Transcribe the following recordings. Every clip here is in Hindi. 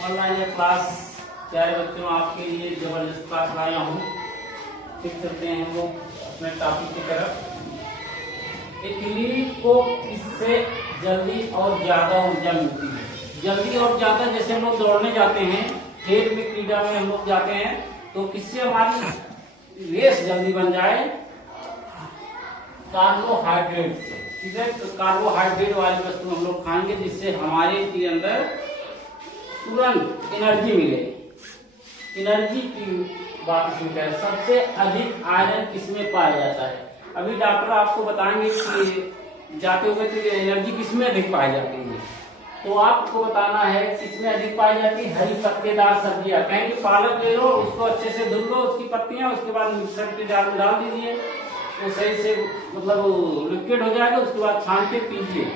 ऑनलाइन क्लास प्यारे बच्चों आपके लिए जबरदस्त क्लास लाया हूँ। देख सकते हैं वो अपने टॉपिक की तरफ। एथलीट को इससे जल्दी और ज्यादा ऊर्जा मिलती है। जल्दी और ज्यादा, जैसे हम लोग दौड़ने जाते हैं, खेल में क्रीडा में हम लोग जाते हैं, तो किससे हमारी रेस जल्दी बन जाए? कार्बोहाइड्रेट से। ठीक है, तो कार्बोहाइड्रेट वाली वस्तु हम लोग खाएंगे जिससे हमारे के अंदर तुरंत एनर्जी मिले। एनर्जी की बात है। सबसे अधिक आयरन किसमें पाया जाता है? अभी डॉक्टर आपको बताएंगे कि जाते हुए कि एनर्जी किसमें अधिक पाई जाती है, तो आपको बताना है किसमें अधिक पाई जाती है। हरी पत्तेदार सब्जियां, कहीं भी पालक ले लो, उसको अच्छे से धुल लो उसकी पत्तियां, उसके बाद मिक्सर के जार में डाल दीजिए, वो सही से मतलब लिक्विड हो जाएगा, उसके बाद छान के पीजिए।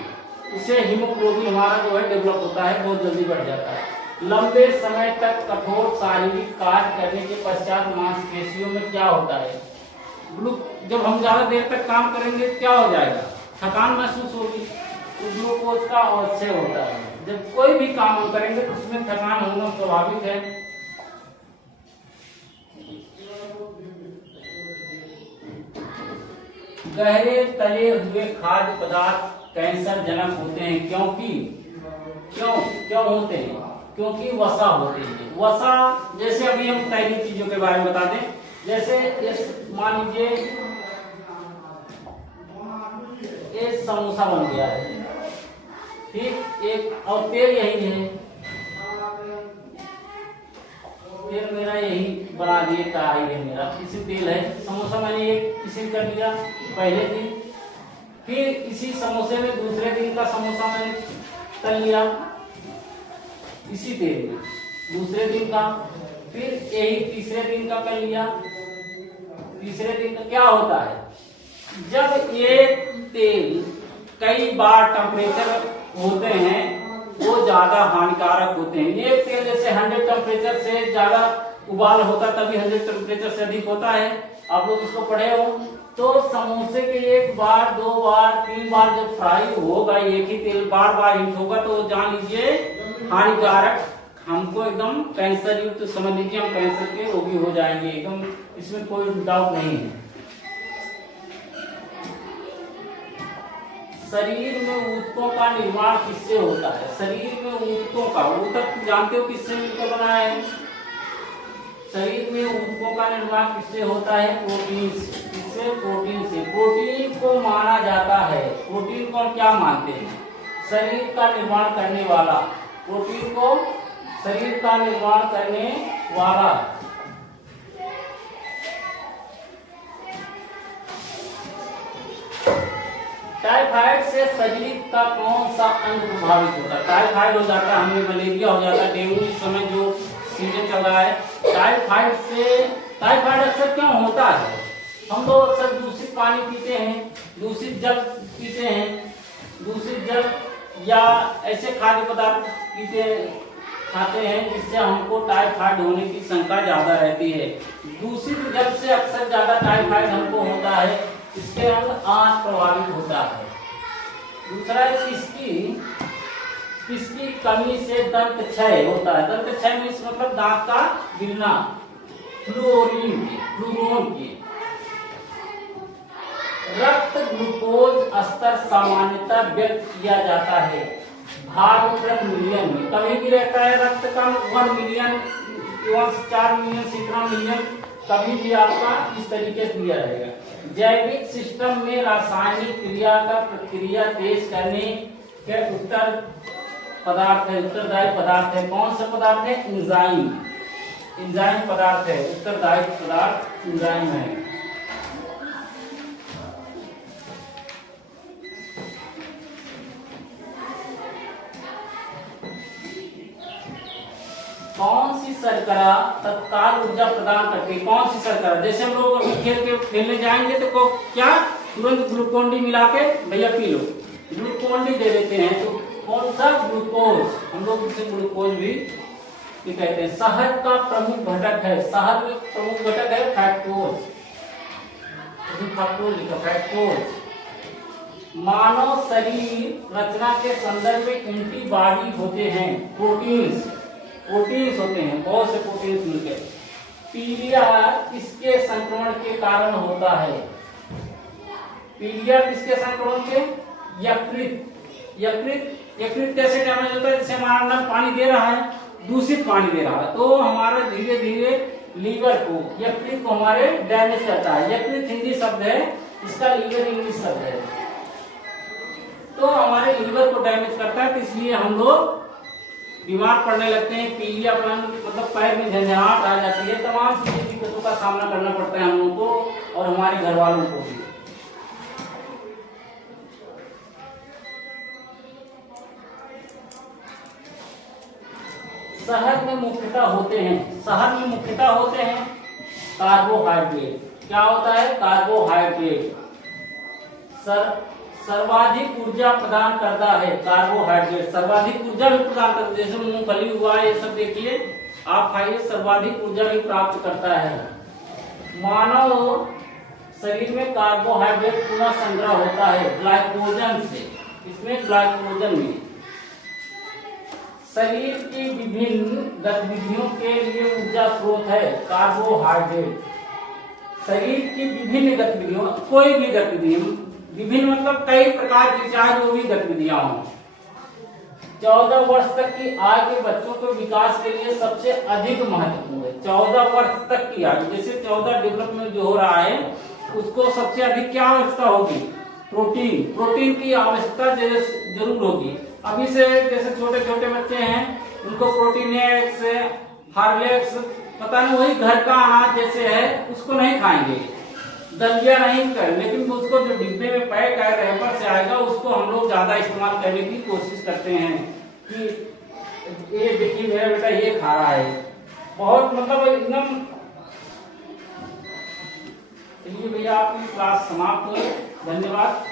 इससे हीमोग्लोबिन हमारा जो है डेवलप होता है, बहुत जल्दी बढ़ जाता है। लंबे समय तक कठोर शारीरिक कार्य करने के पश्चात मांसपेशियों में क्या होता है? जब हम ज्यादा देर तक काम करेंगे क्या हो जाएगा? थकान महसूस होगी, तो ग्लूकोज का अवश्य होता है। जब कोई भी काम हम करेंगे तो उसमें थकान होना स्वाभाविक है। गहरे तले हुए खाद्य पदार्थ कैंसर जनक होते हैं क्यों होते हैं? क्योंकि वसा होते हैं। वसा, जैसे अभी हम तैली चीजों के बारे में बता दें, जैसे मान लीजिए ये समोसा बन गया है, ठीक, एक और तेल यही है, तेल मेरा यही बना दिए, कढ़ाई है मेरा, इसी तेल है, समोसा मैंने एक इसी कर दिया पहले दिन, फिर इसी समोसे में दूसरे दिन का समोसा मैंने तल लिया इसी तेल में, दूसरे दिन का, फिर यही तीसरे दिन का कर लिया। तीसरे दिन का क्या होता है? जब ये तेल कई बार टेम्परेचर होते हैं वो ज्यादा हानिकारक होते हैं। ये तेल जैसे 100 टेम्परेचर से ज्यादा उबाल होता तभी 100 टेम्परेचर से अधिक होता है। आप लोग इसको पढ़े हो। तो समोसे के एक बार, दो बार, तीन बार जब फ्राई होगा, एक ही तेल बार बार हीट होगा, तो जान लीजिए हानिकारक, हमको एकदम कैंसर युक्त समझ लीजिए, हम कैंसर के रोगी हो जाएंगे एकदम, इसमें कोई डाउट नहीं है। शरीर में ऊतकों का निर्माण किससे होता है? शरीर में ऊतकों का, ऊतक जानते हो किससे मिलकर बना है? शरीर में ऊतकों का निर्माण किससे होता है? प्रोटीन से। किससे? प्रोटीन से। प्रोटीन को माना जाता है, प्रोटीन को हम क्या मानते हैं? शरीर का निर्माण करने वाला, प्रोटीन को शरीर का निर्माण करने वाला। टाइफाइड से शरीर का कौन सा अंग प्रभावित होता है? टाइफाइड हो जाता है, हमें मलेरिया हो जाता है, डेंगू इस समय जो सीजन चल रहा है। टाइफाइड अक्सर क्यों होता है? हम लोग अक्सर दूषित पानी पीते हैं, दूषित जल पीते हैं, दूषित जल या ऐसे खाद्य पदार्थ खाते हैं जिससे हमको टाइफाइड होने की शंका ज्यादा रहती है। दूषित जल से अक्सर ज्यादा टाइफाइड हमको होता है, इसके अंग आंत प्रभावित होता है। दूसरा है किसकी कमी से दंत क्षय होता है? दंत क्षय में मतलब दांत का गिरना। फ्लोरीन की। रक्त ग्लूकोज स्तर सामान्यतः व्यक्त किया जाता है भाग प्रति मिलियन में। कभी भी रहता है रक्त का 1 मिलियन, 4 मिलियन, 17 मिलियन, कभी भी आपका इस तरीके से दिया रहेगा। जैविक सिस्टम में रासायनिक क्रिया का प्रक्रिया तेज करने के उत्तरदायी पदार्थ है। कौन सा पदार्थ है? एंजाइम पदार्थ है, उत्तरदायी पदार्थ एंजाइम है। कौन सी शर्करा तत्काल ऊर्जा प्रदान करती है? कौन सी शर्करा? जैसे हम लोग अभी खेलने जाएंगे तो क्या तुरंत ग्लूकोन डी मिला के भैया पी लो, ग्लूकोन डी दे देते हैं। तो कौन सा? ग्लूकोज, हम लोग इसे ग्लूकोज भी कहते हैं। शहद का प्रमुख घटक है, शहद में प्रमुख घटक है फैक्टोज, फैक्टोज। मानव शरीर रचना के संदर्भ में एंटीबॉडी होते हैं, प्रोटीन्स। प्रोटीन्स होते हैं, बहुत से प्रोटीन्स मिलकर। पीलिया किसके संक्रमण के कारण होता है? पीलिया किसके संक्रमण के? यकृत कैसे डैमेज होता है? जैसे हमारा नल पानी दे रहा है, दूषित पानी दे रहा है, तो हमारा धीरे धीरे लीवर को, यकृत को हमारे डैमेज करता है। यकृत हिंदी शब्द है, इसका लीवर इंग्लिश शब्द है। तो हमारे लीवर को डैमेज करता है, तो इसलिए हम लोग बीमार पड़ने लगते हैं। पीलियापन मतलब पैर में झंझनाहट आ जाती है, तमाम चीजें दिक्कतों का सामना करना पड़ता है हम लोगों को और हमारे घर वालों को भी। शहद में मुख्यतः होते हैं, शहद में मुख्यतः होते हैं कार्बोहाइड्रेट। क्या होता है? कार्बोहाइड्रेट। सर्वाधिक ऊर्जा प्रदान करता है कार्बोहाइड्रेट, सर्वाधिक ऊर्जा भी प्रदान करता है। जैसे मूंगफली हुआ, ये सब देखिए आप खाइए, सर्वाधिक ऊर्जा भी प्राप्त करता है। मानव शरीर में कार्बोहाइड्रेट पुनः संग्रह होता है ग्लाइकोजन से, इसमें ग्लाइकोजन में। शरीर की विभिन्न गतिविधियों के लिए ऊर्जा स्रोत है कार्बोहाइड्रेट। शरीर की विभिन्न गतिविधियों, कोई भी गतिविधि, विभिन्न मतलब कई प्रकार की, चाहे जो भी गतिविधियां हों। 14 वर्ष तक की आयु के बच्चों के विकास के लिए सबसे अधिक महत्वपूर्ण है। 14 वर्ष तक की आयु, जैसे 14 डेवलपमेंट जो हो रहा है, उसको सबसे अधिक क्या आवश्यकता होगी? प्रोटीन की आवश्यकता जरूर होगी। अभी से जैसे छोटे छोटे बच्चे हैं, उनको प्रोटीनेक्स, हार्लेक्स, पता नहीं, वही घर का अनाज जैसे है उसको नहीं खाएंगे, दलिया नहीं कर, लेकिन उसको जो डिब्बे में पैक है, रैपर से आएगा, उसको हम लोग ज्यादा इस्तेमाल करने की कोशिश करते हैं कि ये देखिए मेरा बेटा ये खा रहा है, बहुत मतलब एकदम। चलिए भैया, आपकी क्लास समाप्त हो, धन्यवाद।